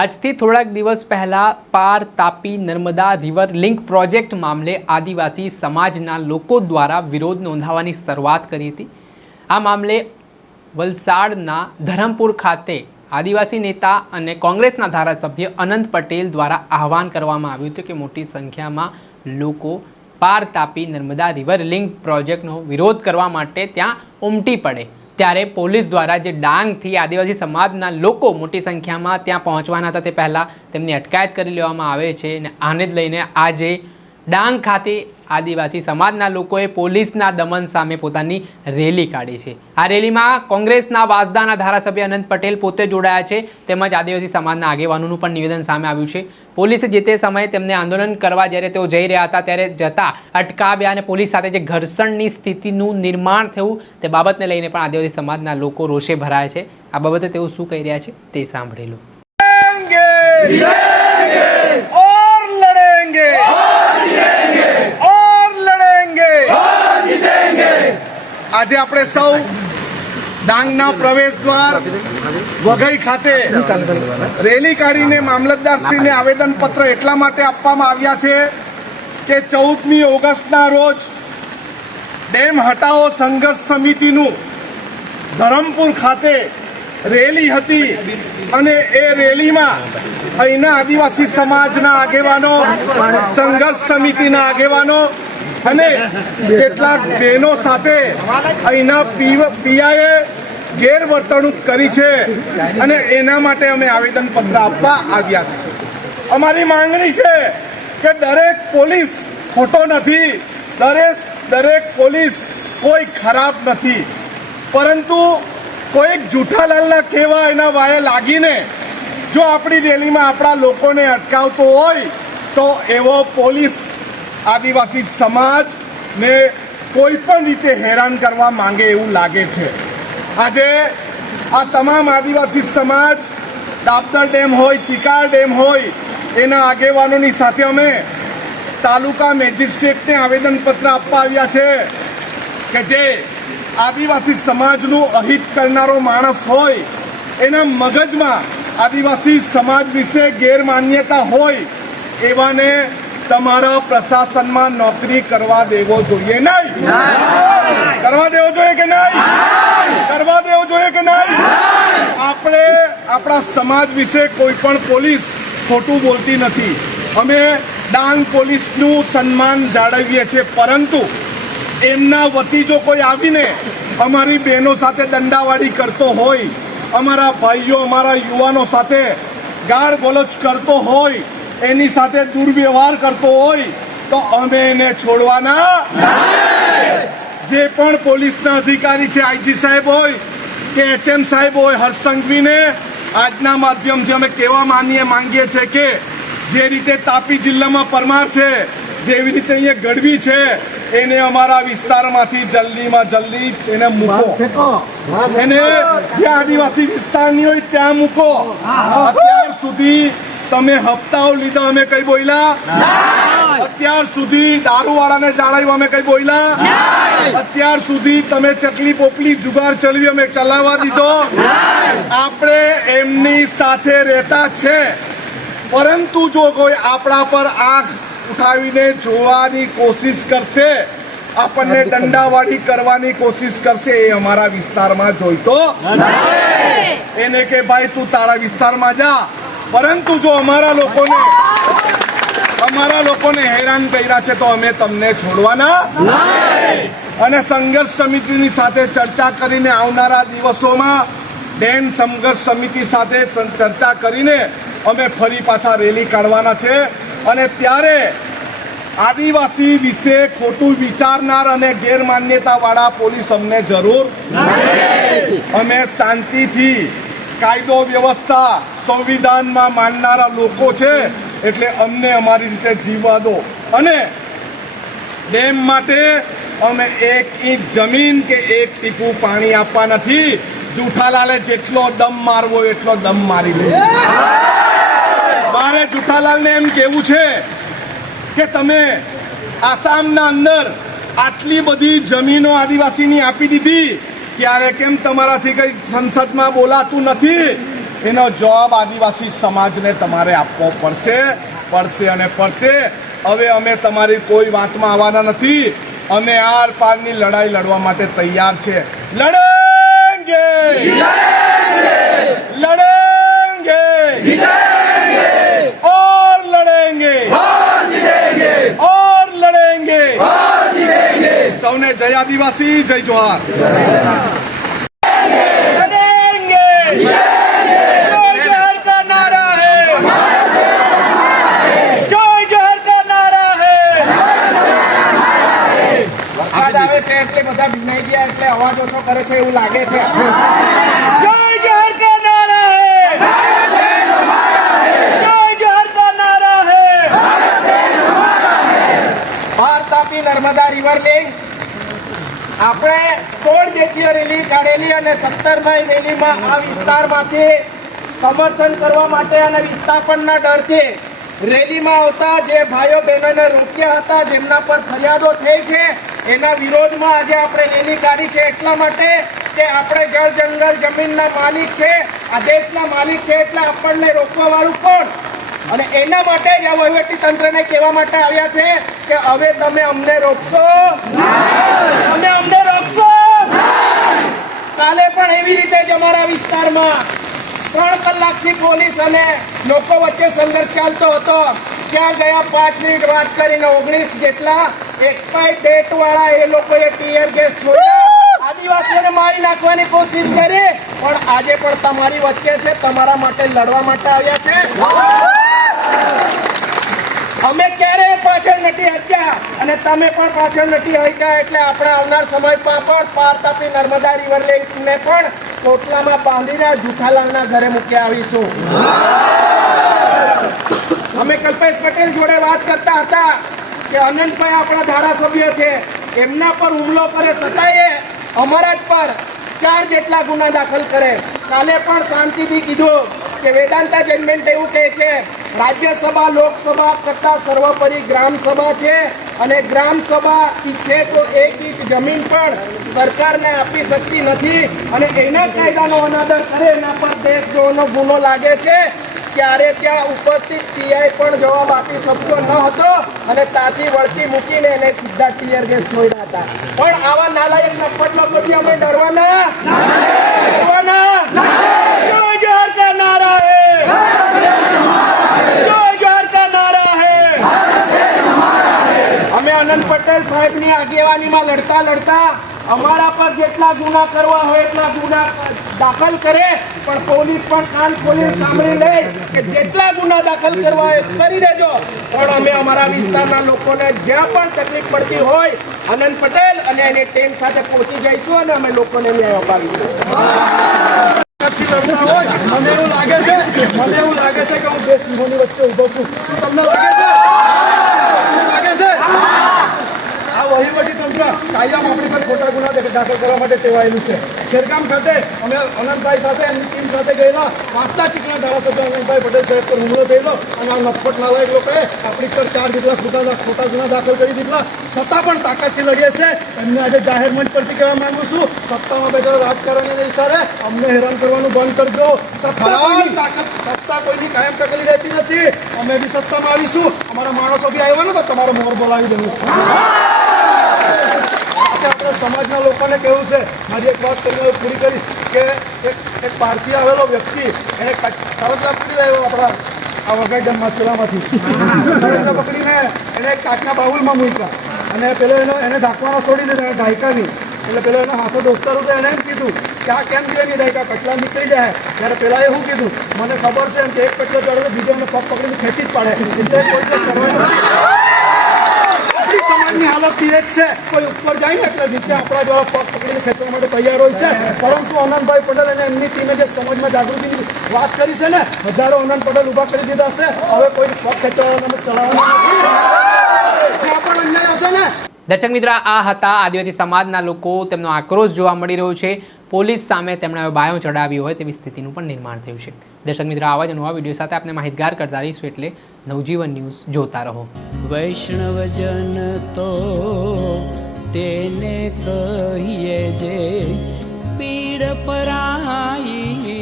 આજથી થોડાક દિવસ પહેલા પાર Tapi Narmada river link project મામલે આદિવાસી સમાજના લોકો દ્વારા વિરોધ નોંધાવવાની શરૂઆત કરી હતી। આ મામલે વલસાડના ધરમપુર ખાતે આદિવાસી નેતા અને કોંગ્રેસના ધારાસભ્ય અનંત પટેલ દ્વારા આહવાન કરવામાં આવ્યું હતું કે મોટી સંખ્યામાં લોકો પાર તાપી નર્મદા રિવર લિંક પ્રોજેક્ટનો વિરોધ કરવા માટે ત્યાં ઉમટી પડે। ત્યારે પોલીસ દ્વારા જે ડાંગથી આદિવાસી સમાજના લોકો મોટી સંખ્યામાં ત્યાં પહોંચવાના હતા તે પહેલાં તેમની અટકાયત કરી લેવામાં આવે છે અને આને જ લઈને આજે ડાંગ ખાતે આદિવાસી સમાજના લોકોએ પોલીસના દમન સામે પોતાની રેલી કાઢી છે। આ રેલીમાં કોંગ્રેસના વાંસદાના ધારાસભ્ય અનંત પટેલ પોતે જોડાયા છે, તેમજ આદિવાસી સમાજના આગેવાનોનું પણ નિવેદન સામે આવ્યું છે। પોલીસે જે તે સમયે તેમને આંદોલન કરવા જ્યારે તેઓ જઈ રહ્યા હતા ત્યારે જતા અટકાવ્યા અને પોલીસ સાથે જે ઘર્ષણની સ્થિતિનું નિર્માણ થયું તે બાબતને લઈને પણ આદિવાસી સમાજના લોકો રોષે ભરાયા છે। આ બાબતે તેઓ શું કહી રહ્યા છે તે સાંભળેલું। આજે આપણે સૌ ડાંગના પ્રવેશ દ્વાર વઘઈ ખાતે રેલી કાઢીને મામલતદારશ્રીને આવેદનપત્ર એટલા માટે આપવામાં આવ્યા છે કે 14મી ઓગસ્ટના રોજ ડેમ હટાવો સંઘર્ષ સમિતિનું ધરમપુર ખાતે રેલી હતી અને એ રેલીમાં અહીંના આદિવાસી સમાજના આગેવાનો, સંઘર્ષ સમિતિના આગેવાનો અને કેટલાક બહેનો સાથે અહીંના પીઆઈએ ગેરવર્તણૂક કરી છે અને એના માટે અમે આવેદનપત્ર આપવા આવ્યા છે। અમારી માંગણી છે કે દરેક પોલીસ ખોટો નથી, દરેક પોલીસ કોઈ ખરાબ નથી, પરંતુ કોઈક જૂઠાલાલના કહેવા એના વાયે લાગીને જો આપણી રેલીમાં આપણા લોકોને અટકાવતો હોય તો એવો પોલીસ આદિવાસી સમાજને કોઈ પણ રીતે હેરાન કરવા માંગે એવું લાગે છે। આજે આ તમામ આદિવાસી સમાજ દાપદર ડેમ હોય, ચિકાર ડેમ હોય, એના આગેવાનોની સાથે અમે તાલુકા મેજિસ્ટ્રેટને આવેદનપત્ર આપવા આવ્યા છે કે જે આદિવાસી સમાજનું અહિત કરનારો માણસ હોય, એના મગજમાં આદિવાસી સમાજ વિશે ગેરમાન્યતા હોય એવાને તમારા પ્રશાસનમાં નોકરી કરવા દેવો જોઈએ નહીં। કરવા દેવો જોઈએ કે નહીં? કરવા દેવો જોઈએ કે નહીં? આપણે આપણા સમાજ વિશે કોઈ પણ પોલીસ ખોટું બોલતી નથી। અમે ડાંગ પોલીસનું સન્માન જાળવીએ છીએ, પરંતુ એમના વતી જો કોઈ આવીને અમારી બહેનો સાથે દંડાવાળી કરતો હોય, અમારા ભાઈઓ, અમારા યુવાનો સાથે ગાળ ગલોચ કરતો હોય, એની સાથે દુર્વ્યવહાર કરતો હોય તો અમે એને છોડવાના નહીં। જે પણ પોલીસના અધિકારી છે, આઈજી સાહેબ હોય કે એચએમ સાહેબ હોય, હર્ષ સંઘવીને આજના માધ્યમથી અમે કહેવા માંગીએ છીએ કે જે રીતે તાપી જિલ્લામાં પરમાર છે, જેવી રીતે અહીંયા ગઢવી છે, એને અમારા વિસ્તારમાંથી જલ્દીમાં જલ્દી એને મૂકો, એને જે આદિવાસી વિસ્તારની હોય ત્યાં મૂકો। અત્યાર સુધી તમે હપ્તાઓ લીધા, અમે કઈ બોલ્યા? અત્યાર સુધી દારૂવાળાને જાળવ્યું, અમે કઈ બોલ્યા? અત્યાર સુધી તમે ચકલી પોપલી જુગાર ચલાવી, અમે ચલાવવા દીધો? આપણે એમની સાથે રહેતા છે, પરંતુ જો કોઈ આપણા પર આંખ ઉઠાવીને જોવાની કોશિશ કરશે, આપણને દંડાવાળી કરવાની કોશિશ કરશે, એ અમારા વિસ્તારમાં જોઈતો નથી। એને કે ભાઈ તું તારા વિસ્તારમાં જા, પરંતુ જો અમારા લોકોને હેરાન કર્યા છે તો અમે તમને છોડવાના નહીં। અને સંઘર્ષ સમિતિની સાથે ચર્ચા કરીને આવનારા દિવસોમાં ડેમ સંઘર્ષ સમિતિ સાથે ચર્ચા કરીને અમે ફરી પાછા રેલી કાઢવાના છે। અને ત્યારે આદિવાસી વિશે ખોટું વિચારનાર અને ગેરમાન્યતાવાળા પોલીસ અમને જરૂર નથી। અમે શાંતિથી કાયદો વ્યવસ્થા સંવિધાનમાં માનનારા લોકો છે, એટલે અમને અમારી રીતે જીવવા દો। અને ડેમ માટે અમે 1 ઇંચ જમીન કે 1 ટીપું પાણી આપવા નથી। જૂઠાલાલે જેટલો દમ મારવો એટલો દમ મારી લે। મારે જૂઠાલાલને એમ કહેવું છે કે તમે આસામના અંદર આટલી બધી જમીનો આદિવાસીની આપી દીધી, ત્યારે કેમ તમારાથી કઈ સંસદમાં બોલાતું નથી? એનો જવાબ આદિવાસી સમાજને તમારે આપવો પડશે અને પડશે. હવે અમે તમારી કોઈ વાતમાં આવવાના નથી. અમે આર પારની લડાઈ લડવા માટે તૈયાર છે. લડેંગે, લડેંગે, और लड़ेंगे, और लड़ेंगे. સૌને જય આદિવાસી, જય જોહાર. આવે છે એટલે બધા ભીનાઈ ગયા એટલે અવાજ ઓછો કરે છે એવું લાગે છે. જય જોહર કા નારા હે, જય જોહર કા નારા હે. પાર તાપી નર્મદા રિવર લિંક આપણે 16 જેટલી રેલી કાઢેલી અને 17મી રેલીમાં આ વિસ્તારમાંથી સમર્થન કરવા માટે અને વિસ્થાપનના ડરથી રેલીમાં આવતા જે ભાઈઓ બહેનોને રોક્યા હતા, જેમના પર ફરિયાદો થઈ છે, એના વિરોધમાં આજે આપણે રેલી કાઢી છે. એટલા માટે કે આપણે જળ જંગલ જમીનના માલિક છે, આ દેશના માલિક છે, એટલે આપણને રોકવા વાળું કોણ? અને એના માટે જ આ વહીવટી તંત્રને કહેવા માટે આવ્યા છે કે હવે તમે અમને રોકશો, તમે અમને રોકશો. કાલે પણ એવી રીતે જ અમારા વિસ્તારમાં 3 કલાકથી પોલીસ અને લોકો વચ્ચે સંઘર્ષ ચાલતો હતો. ત્યાં ગયા 5 મિનિટ વાત કરીને 19 જેટલા એક્સપાયર ડેટ વાળા એ લોકોએ ટીયર ગેસ છોડ્યા, આદિવાસીઓને મારી નાખવાની કોશિશ કરી. પણ આજે પણ તમારી વચ્ચે છે, તમારા માટે લડવા માટે આવ્યા છે. અમે ક્યારે પાછળ નથી હટ્યા અને તમે પણ પાછળ નથી હટ્યા. એટલે આપણે આવનાર સમયમાં પણ પાર તાપી નર્મદા રિવર લિંકને પણ કોટલામાં બાંધીને જુઠાલાલના ઘરે મૂકી આવીશું. અમે કલ્પેશ પટેલ જોડે વાત કરતા હતા કે અનંતભાઈ આપણા ધારાસભ્ય છે, એમના પર હુમલો કરે છતાંય અમારા જ પર 4 જેટલા ગુના દાખલ કરે. કાલે પણ શાંતિથી કીધું કે વેદાંતા જજમેન્ટ એવું કહે છે રાજ્યસભા લોકસભા કરતા સર્વોપરી ગ્રામસભા છે અને ગ્રામસભા ઈચ્છે તો 1 ઇંચ જમીન પણ સરકારને આપી શકતી નથી. અને એના કાયદાનો અનાદર કરે એના પર દેશદ્રોહનો ગુનો લાગે છે. ત્યારે ત્યાં ઉપસ્થિત પીઆઈ પણ જવાબ આપી શકતો ન હતો અને ત્યાંથી વળતી મૂકીને એને સીધા ટીયર ગેસ છોડ્યા હતા. પણ આવા નાલાયક નફટ લોકોથી અમે ડરવાના, ડરવાના. જય જોહર કા નારા હે, જય જોહર કા નારા હે. અમે આનંદ પટેલ સાહેબની આગેવાનીમાં લડતા અમારા પર જેટલા ગુના કરવા હોય એટલા ગુના દાખલ કરે. પણ પોલીસ પણ કાન ખોલીને સાંભળી લે કે જેટલા ગુના દાખલ કરવા હોય કરી દેજો. પણ અમે અમારા વિસ્તારના લોકોને જ્યાં પણ તકલીફ પડતી હોય આનંદ પટેલ અને એની ટીમ સાથે પહોંચી જઈશું અને અમે લોકોને ન્યાય અપાવીશું. મને એવું લાગે છે કે હું 2 સિંહોની વચ્ચે ઉભો છું. તમને લાગે છે આ વહીવટી તંત્ર કાયદામાં આપણી પર ખોટા ગુના દાખલ કરવા માટે ટેવાયેલું છે. ખેરગામ ખાતે અમે અનંતભાઈ સાથે એમની ટીમ સાથે ગયેલા. વાંસદા ચીકણા ધારાસભ્ય અનંતભાઈ પટેલ સાહેબ પર હુમલો થયેલો અને આ નફટ નાલાયક લોકોએ આપણી પર 4 જેટલા ખોટા ગુના દાખલ કરી દીધા. છતાં પણ તાકાતથી લડીએ છે. એમને આજે જાહેર મંચ પરથી કહેવા માંગુ છું, સત્તામાં બેઠેલા રાજકારણીના ઇશારે અમને હેરાન કરવાનું બંધ કરજો. સત્તા કોઈની કાયમ ટકેલી રહેતી નથી. અમે બી સત્તામાં આવીશું. અમારા માણસો બી આવ્યા ને તો તમારો મોર બોલાવી દેવું. આપણે સમાજના લોકોને કહેવું છે, મારી એક વાત કરીને પૂરી કરીશ કે એક બહારથી આવેલો વ્યક્તિ એને તરત પકડી આવ્યો આપણા આ વઘઈ ડેમમાં ચૂલામાંથી પકડીને એને કાચના બાઉલમાં મૂક્યા અને પેલો એને ઢાંકવાનો છોડી દીધો ઢાયકાની. એટલે પેલો એનો હાથો દોસ્તારો તો એને એમ કીધું કે આ કેમ ગયો નહીં ઢાયકા કટલા નીકળી જાય. ત્યારે પેલાએ શું કીધું, મને ખબર છે એમ કે એક કટલો ચડે બીજો એને પગ પકડીને ખેંચી જ પાડે. એટલે કોઈ સમાજની હાલત એ જ છે. કોઈ ઉપર જાય ને એટલે નીચે આપણા જેવા પગ પકડીને ખેંચવા માટે તૈયાર હોય છે. પરંતુ આનંદભાઈ પટેલ અને એમની ટીમે જે સમાજમાં જાગૃતિની વાત કરી છે ને, હજારો આનંદ પટેલ ઊભા કરી દીધા છે. હવે કોઈ પગ ખેંચવાના ચલાવવાના નથી. જ્યાં પણ અન્યાય હશે ને. દર્શક મિત્ર, આ હતા આદિવાસી સમાજના લોકો. તેમનો આક્રોશ જોવા મળી રહ્યો છે. પોલીસ સામે તેમણે હવે બાયો ચડાવી હોય તેવી સ્થિતિનું પણ નિર્માણ થયું છે. દર્શક મિત્ર, આવા જ નવા વિડીયો સાથે આપણે માહિતગાર કરતા રહીશું. એટલે નવજીવન ન્યૂઝ જોતા રહો. વૈષ્ણવજન તો તેને કહીએ જે પીડ પરાઈ.